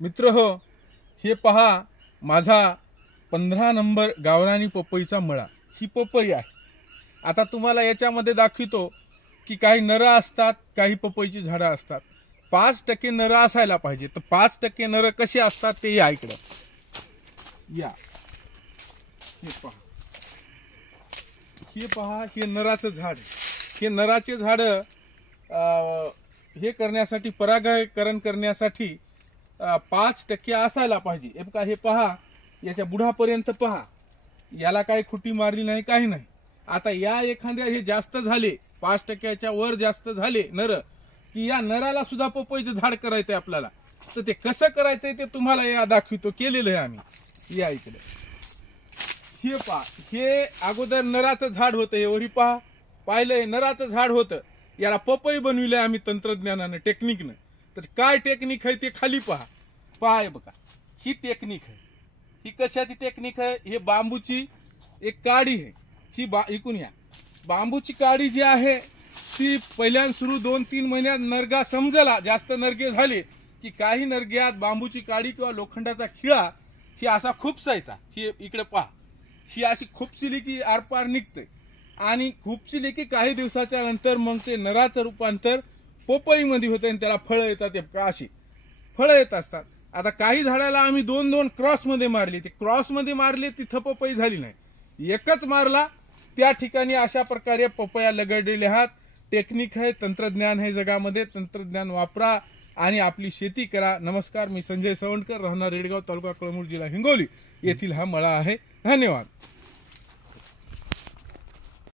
मित्र हो, हे पहा माझा 15 नंबर गावरानी पपईचा मळा. ही पपई आहे. आता तुम्हाला याच्यामध्ये दाखवितो की काही नर असतात, काही पपईची झाडं असतात. 5% नर असायला पाहिजे. तर 5% नर कसे असतात ते या इकडे या. हे पहा हे नराचं झाड. हे नराचे झाड हे करण्यासाठी, परागीकरण करण्यासाठी 5% असायला पाहिजे. हे पहा याच्या बुडापर्यंत पहा, याला काही खुटी मारली नाही, काही नाही. आता या एखाद्या हे जास्त झाले, 5%च्या वर जास्त झाले नर, की या नराला सुद्धा पपईचं झाड करायचंय आपल्याला. तर ते कसं करायचंय ते तुम्हाला या दाखवितो. केलेलं आहे आम्ही. या इकडे हे पहा, हे अगोदर नराचं झाड होतं. हे वरी पहा, पाहिलंय नराचं झाड होतं. याला पपई बनविलंय आम्ही तंत्रज्ञानाने, टेक्निकनं. तर काय टेक्निक आहे ते खाली पहा. पहा बघा, ही टेक्निक आहे. ही कशाची टेक्निक आहे? हे बांबूची एक काडी आहे. ही इकून या. बांबूची काडी जी आहे ती पहिल्यान सुरू 2-3 महिन्यात नरगा समजला, जास्त नरगे झाले की काही नरग्यात बांबूची काडी किंवा लोखंडाचा खिळा ही असा खुपसायचा. ही इकडे पहा, ही अशी खुपसिली की आरपार निघते. आणि खुपसिली की काही दिवसाच्या नंतर मग ते नराचं रूपांतर पपईमध्ये होते आणि त्याला फळं येतात. ते अशी फळं येत असतात. आता काही झाडाला आम्ही 2-2 क्रॉस मध्ये मारली. ते क्रॉस मध्ये मारले, तिथं पपई झाली नाही. एकच मारला त्या ठिकाणी अशा प्रकारे पपया लगडलेले आहात. टेक्निक आहे, तंत्रज्ञान आहे जगामध्ये. तंत्रज्ञान वापरा आणि आपली शेती करा. नमस्कार, मी संजय सवंडकर, राहणार रेडगाव, तालुका कळमूर, जिल्हा हिंगोली येथील हा मळा आहे. धन्यवाद.